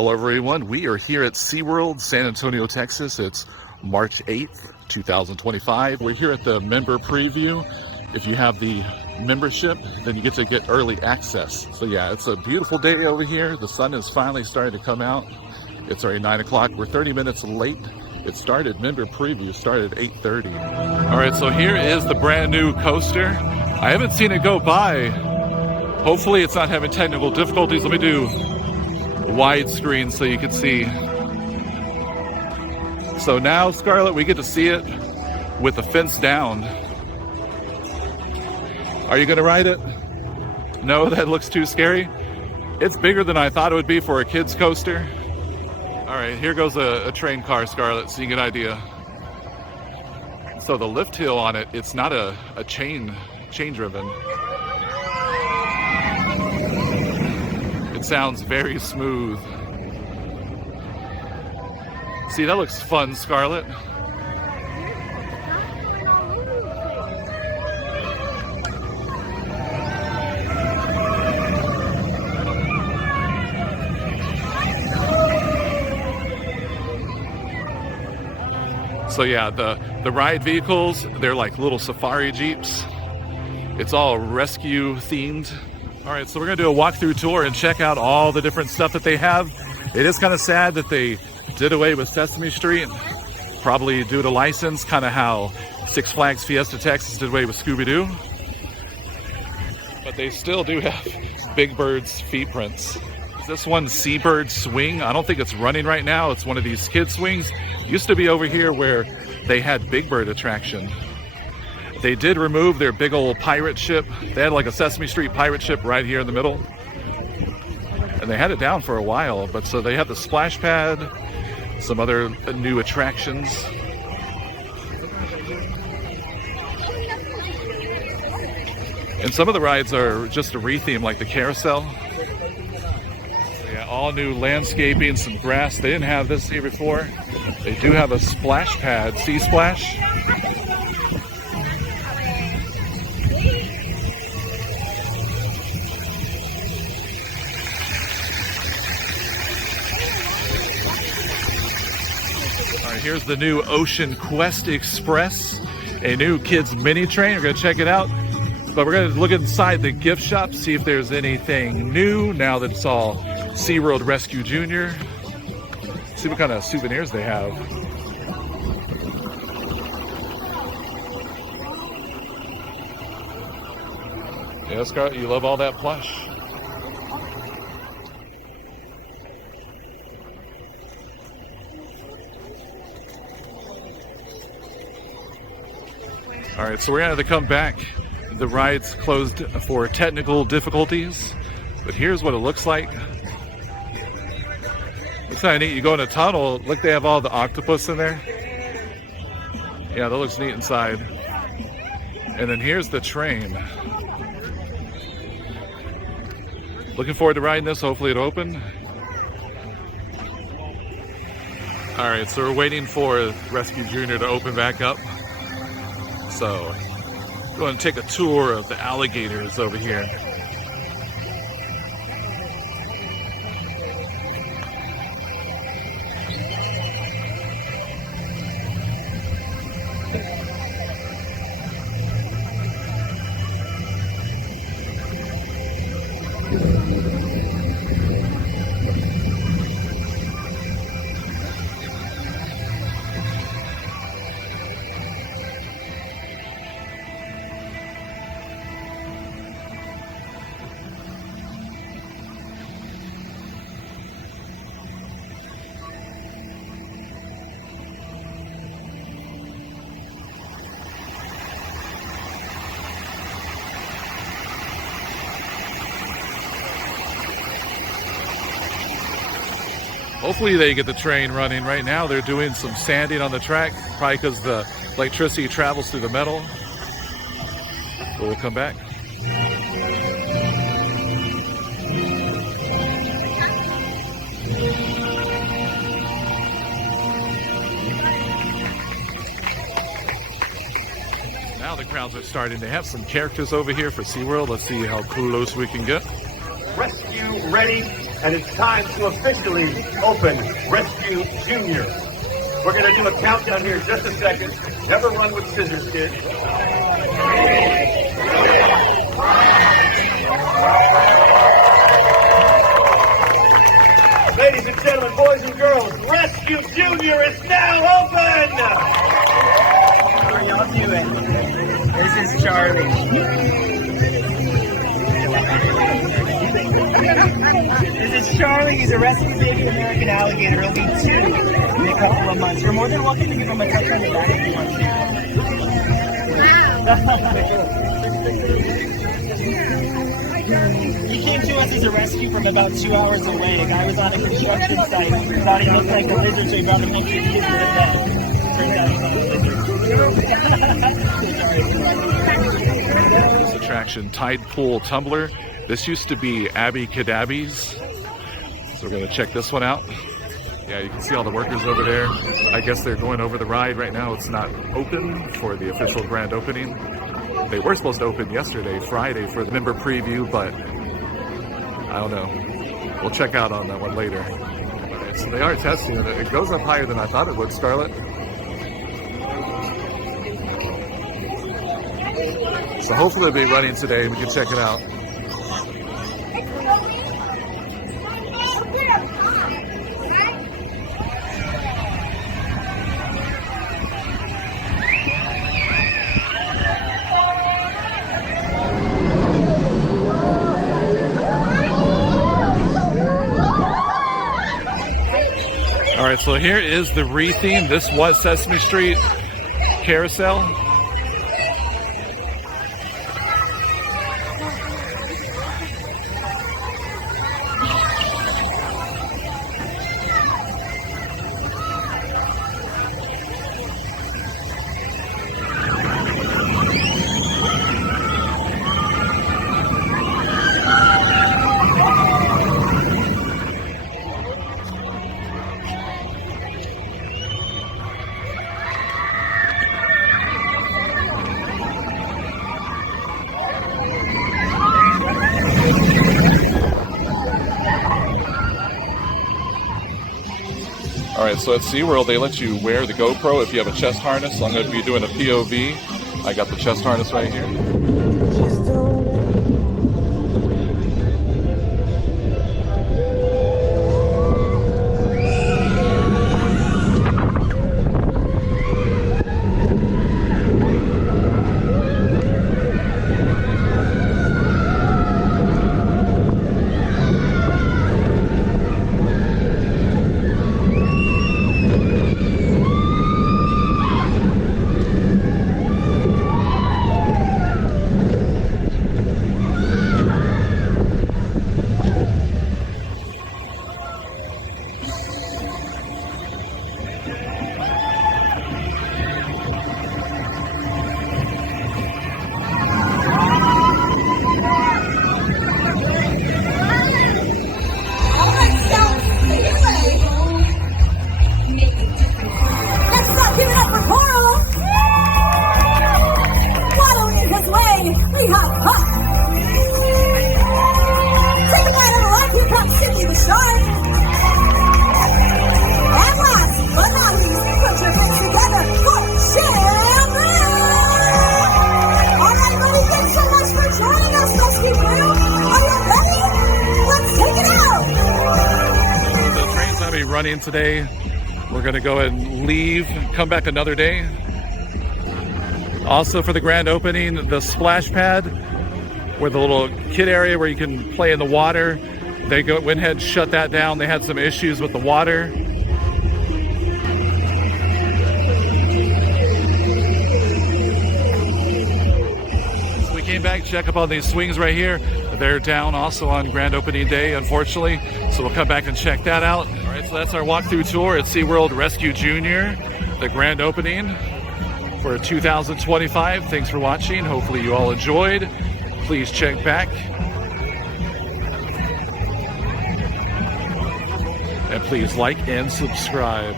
Hello everyone, we are here at SeaWorld, San Antonio, Texas. It's March 8th, 2025. We're here at the member preview. If you have the membership, then you get to get early access. So yeah, it's a beautiful day over here. The sun is finally starting to come out. It's already 9 o'clock. We're 30 minutes late. It started, member preview started at 8:30. All right, so here is the brand new coaster. I haven't seen it go by. Hopefully it's not having technical difficulties. Let me do widescreen so you can see. So now, Scarlett, we get to see it with the fence down. Are you gonna ride it? No, that looks too scary. It's bigger than I thought it would be for a kid's coaster. All right, here goes a train car, Scarlett, so you get an idea. So the lift hill on it, it's not a chain driven. It sounds very smooth. See, that looks fun, Scarlett. So yeah, the ride vehicles, they're like little safari jeeps. It's all rescue themed. All right, so we're gonna do a walkthrough tour and check out all the different stuff that they have. It is kind of sad that they did away with Sesame Street, probably due to license, kind of how Six Flags Fiesta Texas did away with Scooby-Doo. But they still do have Big Bird's feet prints. Is this one Seabird Swing? I don't think it's running right now. It's one of these kid swings. Used to be over here where they had Big Bird attraction. They did remove their big old pirate ship. They had like a Sesame Street pirate ship right here in the middle. And they had it down for a while, but so they have the splash pad, some other new attractions. And some of the rides are just a re-theme, like the carousel. Yeah, all new landscaping, some grass. They didn't have this here before. They do have a splash pad, Sea Splash. All right, here's the new Ocean Quest Express, a new kids mini train. We're gonna check it out. But we're gonna look inside the gift shop, see if there's anything new now that it's all SeaWorld Rescue Junior. See what kind of souvenirs they have. Yeah, Scarlett, you love all that plush. All right, so we're gonna have to come back. The ride's closed for technical difficulties, but here's what it looks like. It's kind of neat. You go in a tunnel, look, they have all the octopus in there. Yeah, that looks neat inside. And then here's the train. Looking forward to riding this. Hopefully it'll open. All right, so we're waiting for Rescue Junior to open back up. So we're going to take a tour of the alligators over here. Hopefully they get the train running. Right now they're doing some sanding on the track, probably because the electricity travels through the metal. But we'll come back. Now the crowds are starting. They have some characters over here for SeaWorld. Let's see how close we can get. Rescue ready, and it's time to officially open Rescue Junior. We're going to do a countdown here in just a second. Never run with scissors, kids. Ladies and gentlemen, boys and girls, Rescue Junior is now open! How are y'all doing? This is Charlie. This is Charlie. He's a rescue baby American alligator. He'll be 2 in a couple of months. You're more than welcome to give him a touch on the back if you want to. He came to us as a rescue from about 2 hours away. A guy was on a construction site, thought he looked like a lizard, so he brought him home to his kids with a pet. Turns out he's not a lizard. This attraction, Tide Pool Tumbler. This used to be Abby Cadabby's. So we're gonna check this one out. Yeah, you can see all the workers over there. I guess they're going over the ride right now. It's not open for the official grand opening. They were supposed to open yesterday, Friday, for the member preview, but I don't know. We'll check out on that one later. Okay, so they are testing it. It goes up higher than I thought it would, Scarlett. So hopefully it'll be running today. We can check it out. All right, so here is the re-theme. This was Sesame Street Carousel. All right, so at SeaWorld, they let you wear the GoPro if you have a chest harness. So I'm going to be doing a POV. I got the chest harness right here. Running today. We're going to go and leave, come back another day. Also for the grand opening, the splash pad, where the little kid area where you can play in the water, they went ahead and shut that down. They had some issues with the water. So we came back, check up on these swings right here. They're down also on grand opening day, unfortunately. So we'll come back and check that out. All right, so that's our walkthrough tour at SeaWorld Rescue Junior, the grand opening for 2025. Thanks for watching. Hopefully you all enjoyed. Please check back. And please like and subscribe.